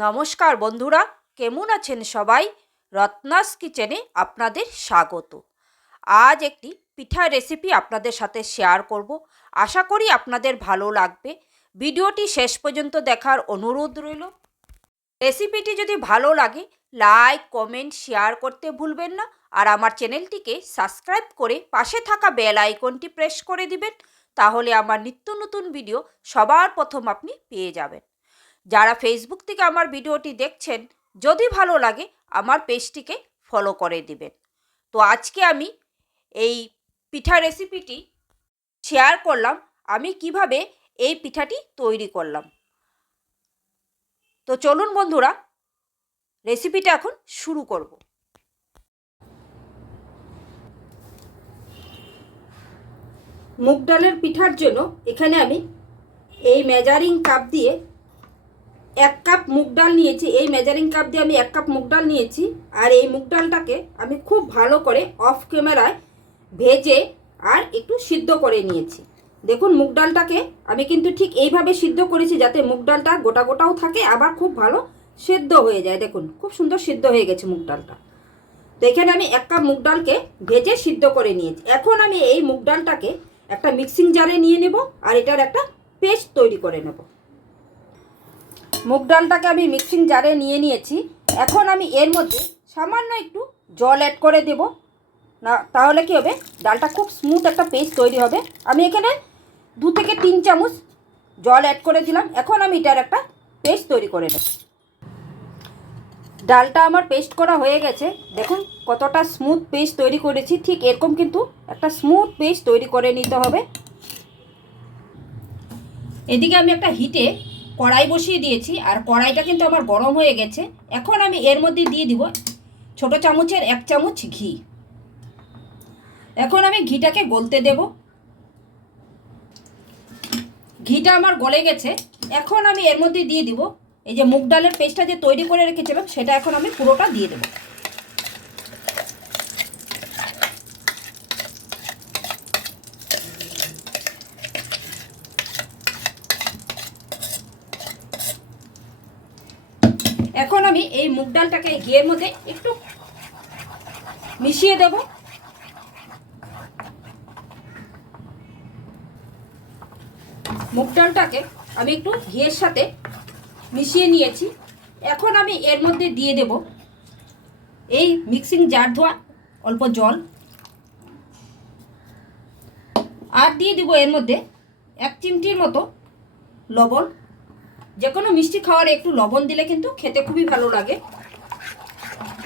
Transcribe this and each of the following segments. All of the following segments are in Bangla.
নমস্কার বন্ধুরা, কেমন আছেন সবাই? রত্নাস কিচেনে আপনাদের স্বাগত। আজ একটি পিঠা রেসিপি আপনাদের সাথে শেয়ার করব। আশা করি আপনাদের ভালো লাগবে। ভিডিওটি শেষ পর্যন্ত দেখার অনুরোধ রইল। রেসিপিটি যদি ভালো লাগে লাইক কমেন্ট শেয়ার করতে ভুলবেন না। আর আমার চ্যানেলটিকে সাবস্ক্রাইব করে পাশে থাকা বেল আইকনটি প্রেস করে দিবেন। তাহলে আমার নিত্য নতুন ভিডিও সবার প্রথম আপনি পেয়ে যাবেন। যারা ফেসবুক থেকে আমার ভিডিওটি দেখছেন, যদি ভালো লাগে, আমার পেজটিকে ফলো করে দিবেন। তো আজকে আমি এই পিঠা রেসিপিটি শেয়ার করলাম, আমি কীভাবে এই পিঠাটি তৈরি করলাম। তো চলুন বন্ধুরা রেসিপিটা এখন শুরু করব। মুগ ডালের পিঠার জন্য এখানে আমি এই মেজারিং কাপ দিয়ে এক কাপ মুগ ডাল নিয়েছি, এই মেজারিং কাপ দিয়ে আমি এক কাপ মুগ ডাল নিয়েছি আর এই মুগ ডালটাকে আমি খুব ভালো করে অফ ক্যামেরায় ভেজে আর একটু সিদ্ধ করে নিয়েছি। দেখুন, মুগ ডালটাকে আমি কিন্তু ঠিক এইভাবে সিদ্ধ করেছি যাতে মুগ ডালটা গোটা গোটাও থাকে, আবার খুব ভালো সেদ্ধ হয়ে যায়। দেখুন, খুব সুন্দর সিদ্ধ হয়ে গেছে মুগ ডালটা। তো এখানে আমি এক কাপ মুগ ডালকে ভেজে সিদ্ধ করে নিয়েছি। এখন আমি এই মুগ ডালটাকে একটা মিক্সিং জারে নিয়ে নেব আর এটার একটা পেস্ট তৈরি করে নেব। মুগ ডালটাকে আমি মিক্সিং জারে নিয়ে নিয়েছি। এখন আমি এর মধ্যে সামান্য একটু জল অ্যাড করে দেব। না, তাহলে কি হবে? ডালটা খুব স্মুথ একটা পেস্ট তৈরি হবে। আমি এখানে দু থেকে তিন চামচ জল অ্যাড করে দিলাম। এখন আমি এটার একটা পেস্ট তৈরি করে নেব। ডালটা আমার পেস্ট করা হয়ে গেছে। দেখুন, কতটা স্মুথ পেস্ট তৈরি করেছি। ঠিক এরকম কিন্তু একটা স্মুথ পেস্ট তৈরি করে নিতে হবে। এদিকে আমি একটা হিটে কড়াই বসিয়ে দিয়েছি, আর কড়াইটা কিন্তু আমার গরম হয়ে গেছে। এখন আমি এর মধ্যে দিয়ে দিব ছোট চামচের এক চামচ ঘি। এখন আমি ঘিটাকে গলতে দেব। ঘিটা আমার গলে গেছে। এখন আমি এর মধ্যে দিয়ে দিব। এই যে মুগ ডালের পেস্টটা যে তৈরি করে রেখেছিলাম, সেটা এখন আমি পুরোটা দিয়ে দেবো এখন আমি এই মুগ ডালটাকে ঘিয়ের মধ্যে একটু মিশিয়ে দেব। মুগ ডালটাকে আমি একটু ঘিয়ের সাথে মিশিয়ে নিয়েছি। এখন আমি এর মধ্যে দিয়ে দেব এই মিক্সিং জার ধোয়া, অল্প জল। আর দিয়ে দিব এর মধ্যে এক চিমটির মতো লবণ। যে কোনো মিষ্টি খাওয়ারে একটু লবণ দিলে কিন্তু খেতে খুবই ভালো লাগে।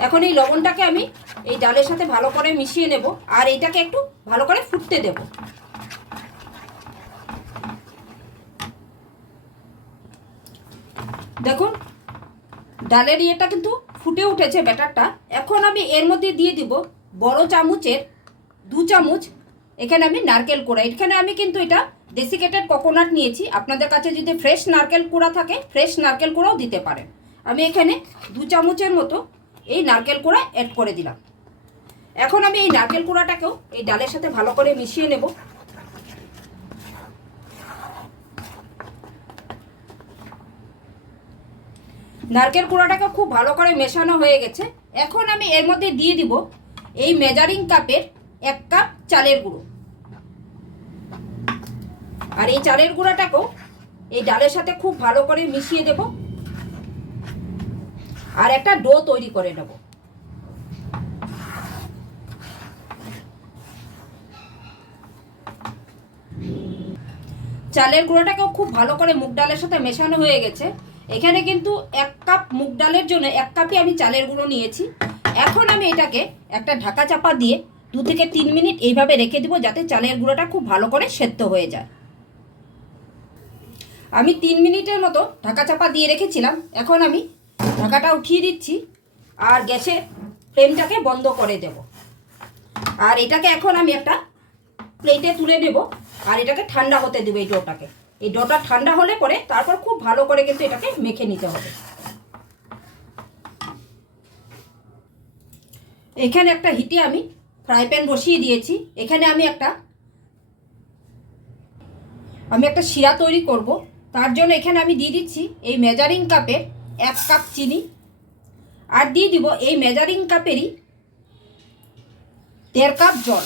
এখন এই লবণটাকে আমি এই ডালের সাথে ভালো করে মিশিয়ে নেব আর এইটাকে একটু ভালো করে ফুটতে দেব। দেখুন, ডালের ইয়েটা কিন্তু ফুটে উঠেছে ব্যাটারটা। এখন আমি এর মধ্যে দিয়ে দিব বড় চামচের দু চামচ এখানে আমি নারকেল কোড়া। এখানে আমি কিন্তু এটা ডেসিকেটেড কোকোনাট নিয়েছি। আপনাদের কাছে যদি ফ্রেশ নারকেল কুড়া থাকে ফ্রেশ নারকেল কুড়াও দিতে পারেন। আমি এখানে দু চামচের মতো এই নারকেল কুড়া অ্যাড করে দিলাম। এখন আমি এই নারকেল কুড়াটাকেও এই ডালের সাথে ভালো করে মিশিয়ে নেব। নারকেল কুড়াটাকে খুব ভালো করে মেশানো হয়ে গেছে। এখন আমি এর মধ্যে দিয়ে দিব এই মেজারিং কাপের এক কাপ চালের গুঁড়ো। আর এই চালের গুঁড়াটাকেও এই ডালের সাথে খুব ভালো করে মিশিয়ে দেব। আর একটা ডো তৈরি করে নেব। চালের গুঁড়োটাকেও খুব ভালো করে মুগ ডালের সাথে মেশানো হয়ে গেছে। এখানে কিন্তু এক কাপ মুগ ডালের জন্য এক কাপই আমি চালের গুঁড়ো নিয়েছি। এখন আমি এটাকে একটা ঢাকা চাপা দিয়ে দু থেকে তিন মিনিট এইভাবে রেখে দেবো যাতে চালের গুঁড়োটা খুব ভালো করে সেদ্ধ হয়ে যায়। আমি তিন মিনিটের মতো ঢাকা চাপা দিয়ে রেখেছিলাম। এখন আমি ঢাকাটা উঠিয়ে দিচ্ছি আর গ্যাসের ফ্লেমটাকে বন্ধ করে দেব। আর এটাকে এখন আমি একটা প্লেটে তুলে নেব আর এটাকে ঠান্ডা হতে দেবো এই ডোটাকে। এই ডোটা ঠান্ডা হলে পরে তারপর খুব ভালো করে কিন্তু এটাকে মেখে নিতে হবে। এখানে একটা হিটে আমি ফ্রাই প্যান বসিয়ে দিয়েছি। এখানে আমি একটা আমি একটা শিরা তৈরি করব। তার জন্য এখানে আমি দিয়ে দিচ্ছি এই মেজারিং কাপের এক কাপ চিনি। আর দিয়ে দিব এই মেজারিং কাপেরই দেড় কাপ জল।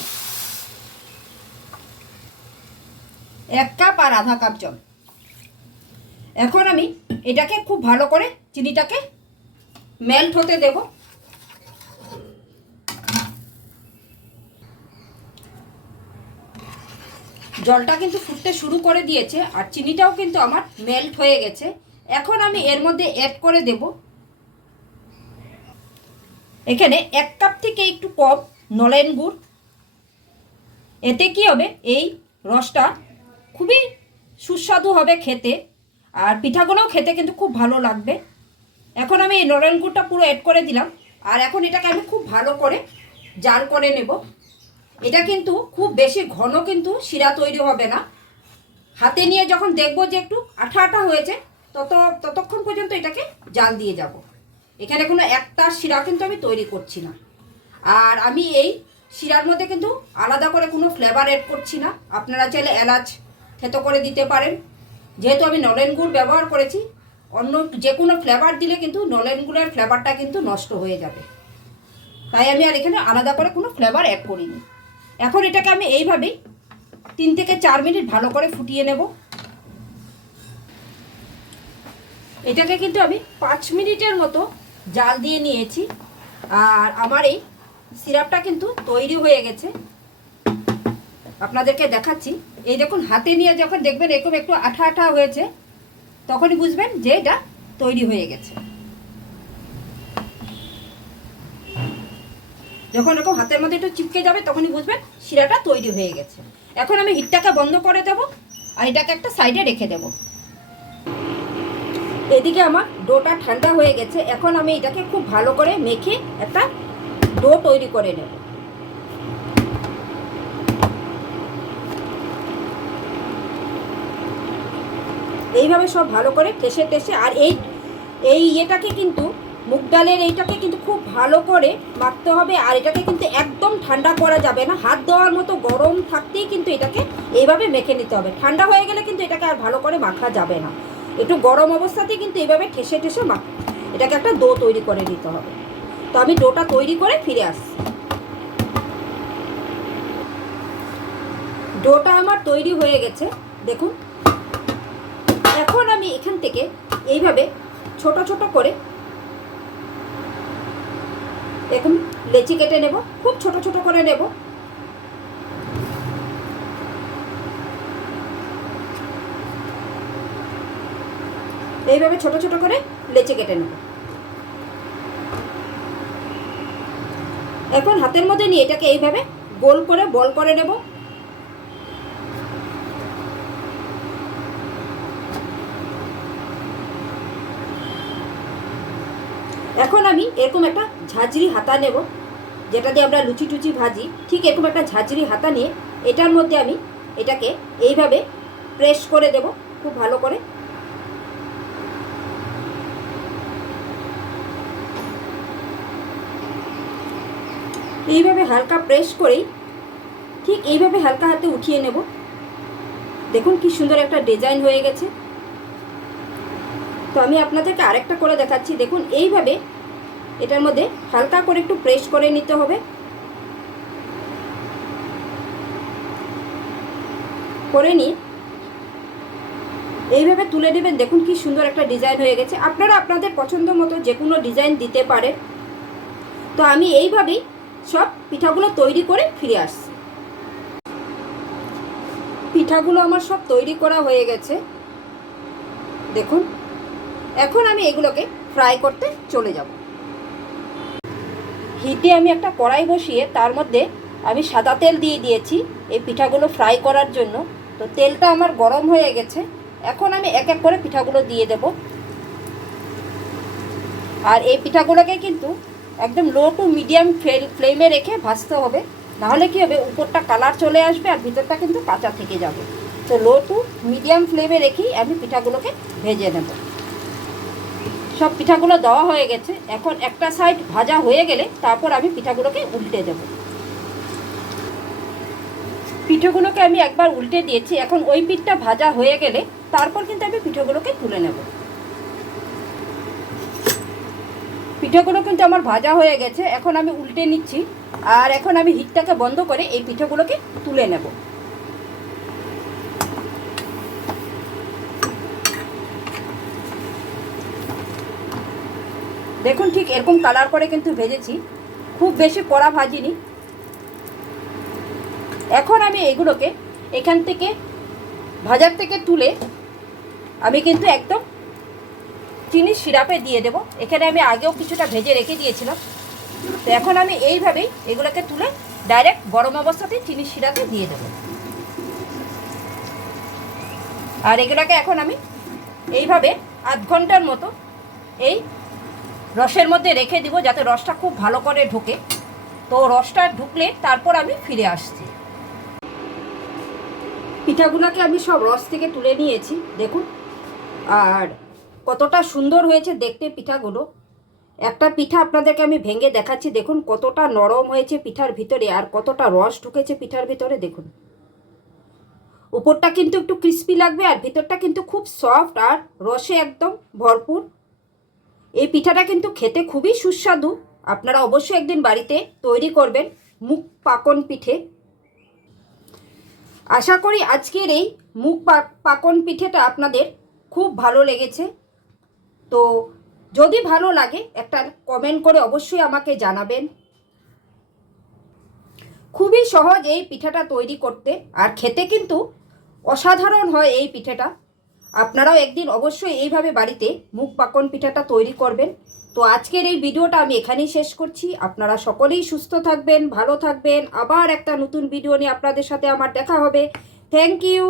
এক কাপ আর আধা কাপ জল। এখন আমি এটাকে খুব ভালো করে চিনিটাকে মেল্ট হতে দেব। জলটা কিন্তু ফুটতে শুরু করে দিয়েছে আর চিনিটাও কিন্তু আমার মেল্ট হয়ে গেছে। এখন আমি এর মধ্যে অ্যাড করে দেব। এখানে এক কাপ থেকে একটু কম নলেন গুড়। এতে কি হবে? এই রসটা খুবই সুস্বাদু হবে খেতে আর পিঠাগুলোও খেতে কিন্তু খুব ভালো লাগবে। এখন আমি এই নলেন গুড়টা পুরো অ্যাড করে দিলাম। আর এখন এটাকে আমি খুব ভালো করে জাল করে নেব। এটা কিন্তু খুব বেশি ঘন কিন্তু শিরা তৈরি হবে না। হাতে নিয়ে যখন দেখব যে একটু আঠা আঠা হয়েছে, তত, ততক্ষণ পর্যন্ত এটাকে জাল দিয়ে যাব। এখানে কোনো একটা শিরা কিন্তু আমি তৈরি করছি না। আর আমি এই শিরার মধ্যে কিন্তু আলাদা করে কোনো ফ্লেভার অ্যাড করছি না। আপনারা চাইলে এলাচ থেতো করে দিতে পারেন। যেহেতু আমি নলেন গুড় ব্যবহার করেছি, অন্য যে কোনো ফ্লেভার দিলে কিন্তু নলেন গুড়ের ফ্লেভারটা কিন্তু নষ্ট হয়ে যাবে। তাই আমি আর এখানে আলাদা করে কোনো ফ্লেভার অ্যাড করিনি। এখন এটাকে আমি এইভাবেই তিন থেকে চার মিনিট ভালো করে ফুটিয়ে নেব। এটাকে কিন্তু আমি পাঁচ মিনিটের মতো জাল দিয়ে নিয়েছি। আর আমার এই সিরাপটা কিন্তু তৈরি হয়ে গেছে। আপনাদেরকে দেখাচ্ছি। এই দেখুন, হাতে নিয়ে যখন দেখবেন এরকম একটু আঠা আঠা হয়েছে, তখনই বুঝবেন যে এটা তৈরি হয়ে গেছে। যখন এরকম হাতের মধ্যে একটু চিপকে যাবে, তখনই বুঝবেন শিরাটা তৈরি হয়ে গেছে। এখন আমি হিটটাকে বন্ধ করে দেব আর এটাকে একটা সাইডে রেখে দেব। এদিকে আমার ডোটা ঠান্ডা হয়ে গেছে, এখন আমি এটাকে খুব ভালো করে মেখে একটা ডো তৈরি করে নেব। এইভাবে সব ভালো করে টেসে টেসে আর এই এই ইয়েটাকে কিন্তু মুগ ডালের এইটাকে কিন্তু খুব ভালো করে মাখতে হবে, আর এটাকে কিন্তু একদম ঠান্ডা করা যাবে না। হাত দেওয়ার মতো গরম থাকতেই কিন্তু এটাকে এইভাবে মেখে নিতে হবে। ঠান্ডা হয়ে গেলে কিন্তু এটাকে আর ভালো করে মাখা যাবে না। একটু গরম অবস্থাতেই কিন্তু এইভাবে ঠেসে ঠেসে মাখ, এটাকে একটা ডো তৈরি করে নিতে হবে। তো আমি ডোটা তৈরি করে ফিরে আসছি। ডোটা আমার তৈরি হয়ে গেছে, দেখুন। এখন আমি এখান থেকে এইভাবে ছোট ছোট করে এখন লেচি কেটে নেব, খুব ছোট ছোট করে নেব। এইভাবে ছোট ছোট করে লেচি কেটে নেব। এখন হাতের মধ্যে নিয়ে এটাকে এইভাবে গোল করে, বল করে নেব। এখন আমি এরকম একটা ঝাঁঝরি হাতা নেব, যেটা দিয়ে আমরা লুচি টুচি ভাজি, ঠিক এরকম একটা ঝাঁঝরি হাতা নিয়ে এটার মধ্যে আমি এটাকে এইভাবে প্রেস করে দেব, খুব ভালো করে। এইভাবে হালকা প্রেস করেই ঠিক এইভাবে হালকা হাতে উঠিয়ে নেব। দেখুন কি সুন্দর একটা ডিজাইন হয়ে গেছে। তো আমি আপনাদেরকে আরেকটা করে দেখাচ্ছি। দেখুন, এইভাবে এটার মধ্যে হালকা করে একটু প্রেস করে নিতে হবে। করে নিয়ে এইভাবে তুলে নেবেন। দেখুন কি সুন্দর একটা ডিজাইন হয়ে গেছে। আপনারা আপনাদের পছন্দ মতো যে কোনো ডিজাইন দিতে পারেন। তো আমি এইভাবেই সব পিঠাগুলো তৈরি করে ফিরে আসছি। পিঠাগুলো আমার সব তৈরি করা হয়ে গেছে। দেখুন। এখন আমি এগুলোকে ফ্রাই করতে চলে যাব। হিটে আমি একটা কড়াই বসিয়ে তার মধ্যে আমি সাদা তেল দিয়ে দিয়েছি এই পিঠাগুলো ফ্রাই করার জন্য। তো তেলটা আমার গরম হয়ে গেছে। এখন আমি এক এক করে পিঠাগুলো দিয়ে দেব। আর এই পিঠাগুলোকে কিন্তু একদম লো টু মিডিয়াম ফ্লেমে রেখে ভাজতে হবে। নাহলে কী হবে? উপরটা কালার চলে আসবে আর ভিতরটা কিন্তু কাঁচা থেকে যাবে। তো লো টু মিডিয়াম ফ্লেমে রেখেই আমি পিঠাগুলোকে ভেজে নেব। সব পিঠাগুলো দেওয়া হয়ে গেছে। এখন একটা সাইড ভাজা হয়ে গেলে তারপর আমি পিঠাগুলোকে উল্টে দেব। পিঠেগুলোকে আমি একবার উল্টে দিয়েছি। এখন ওই পিঠটা ভাজা হয়ে গেলে তারপর কিন্তু আমি পিঠেগুলোকে তুলে নেব। পিঠেগুলো কিন্তু আমার ভাজা হয়ে গেছে। এখন আমি উল্টে নিচ্ছি। আর এখন আমি হিটটাকে বন্ধ করে এই পিঠেগুলোকে তুলে নেব। দেখুন ঠিক এরকম কালার করে কিন্তু ভেজেছি। খুব বেশি কড়া ভাজিনি। এখন আমি এগুলোকে এখান থেকে ভাজার থেকে তুলে আমি কিন্তু একদম চিনি সিরাপে দিয়ে দেব। এখানে আমি আগেও কিছুটা ভেজে রেখে দিয়েছিলাম। তো এখন আমি এইভাবেই এগুলোকে তুলে ডাইরেক্ট গরম অবস্থাতেই চিনি সিরাপে দিয়ে দেব। আর এগুলোকে এখন আমি এইভাবে আধ ঘণ্টার মতো এই রসের মধ্যে রেখে দিব যাতে রসটা খুব ভালো করে ঢোকে। তো রসটা ঢুকলে তারপর আমি ফিরে আসছি। পিঠাগুলোকে আমি সব রস থেকে তুলে নিয়েছি, দেখুন। আর কতটা সুন্দর হয়েছে দেখতে পিঠাগুলো। একটা পিঠা আপনাদেরকে আমি ভেঙে দেখাচ্ছি, দেখুন কতটা নরম হয়েছে পিঠার ভিতরে আর কতটা রস ঢুকেছে পিঠার ভিতরে, দেখুন। উপরটা কিন্তু একটু ক্রিস্পি লাগবে আর ভিতরটা কিন্তু খুব সফট আর রসে একদম ভরপুর। এই পিঠাটা কিন্তু খেতে খুবই সুস্বাদু। আপনারা অবশ্যই একদিন বাড়িতে তৈরি করবেন মুখ পাকন পিঠে। আশা করি আজকের এই মুখ পাকন পিঠেটা আপনাদের খুব ভালো লেগেছে। তো যদি ভালো লাগে একটা কমেন্ট করে অবশ্যই আমাকে জানাবেন। খুবই সহজ এই পিঠাটা তৈরি করতে। আর খেতে কিন্তু অসাধারণ হয় এই পিঠেটা। আপনারাও একদিন অবশ্যই এইভাবে বাড়িতে মুখ পাকন পিঠাটা তৈরি করবেন। তো আজকের এই ভিডিওটা আমি এখানেই শেষ করছি। আপনারা সকলেই সুস্থ থাকবেন, ভালো থাকবেন। আবার একটা নতুন ভিডিও নিয়ে আপনাদের সাথে আমার দেখা হবে। Thank you